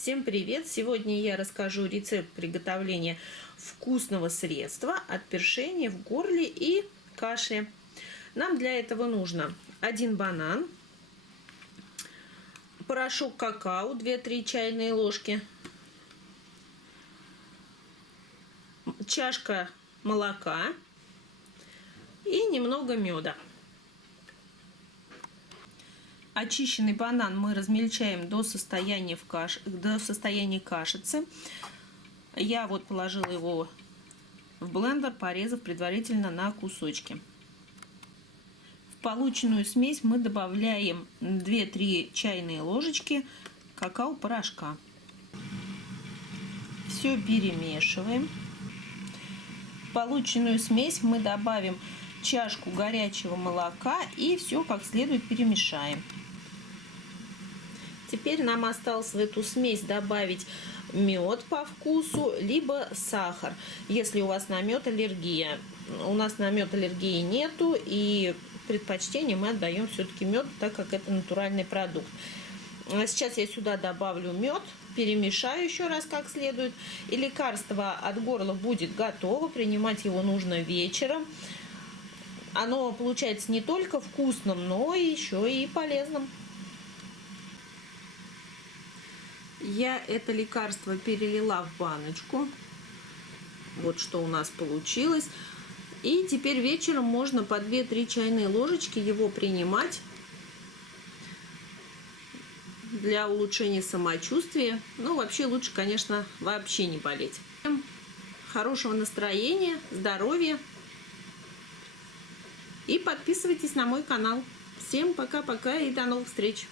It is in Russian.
Всем привет! Сегодня я расскажу рецепт приготовления вкусного средства от першения в горле и кашле. Нам для этого нужно 1 банан, порошок какао 2-3 чайные ложки, чашка молока и немного меда. Очищенный банан мы размельчаем до состояния кашицы. Я вот положила его в блендер, порезав предварительно на кусочки. В полученную смесь мы добавляем 2-3 чайные ложечки какао-порошка. Все перемешиваем. В полученную смесь мы добавим чашку горячего молока и все как следует перемешаем. Теперь нам осталось в эту смесь добавить мед по вкусу, либо сахар, если у вас на мед аллергия. У нас на мед аллергии нету, и предпочтение мы отдаем все-таки мед, так как это натуральный продукт. Сейчас я сюда добавлю мед, перемешаю еще раз как следует, и лекарство от горла будет готово. Принимать его нужно вечером. Оно получается не только вкусным, но еще и полезным. Я это лекарство перелила в баночку. Вот что у нас получилось. И теперь вечером можно по 2-3 чайные ложечки его принимать для улучшения самочувствия. Ну, вообще лучше, конечно, вообще не болеть. Хорошего настроения, здоровья. И подписывайтесь на мой канал. Всем пока-пока и до новых встреч!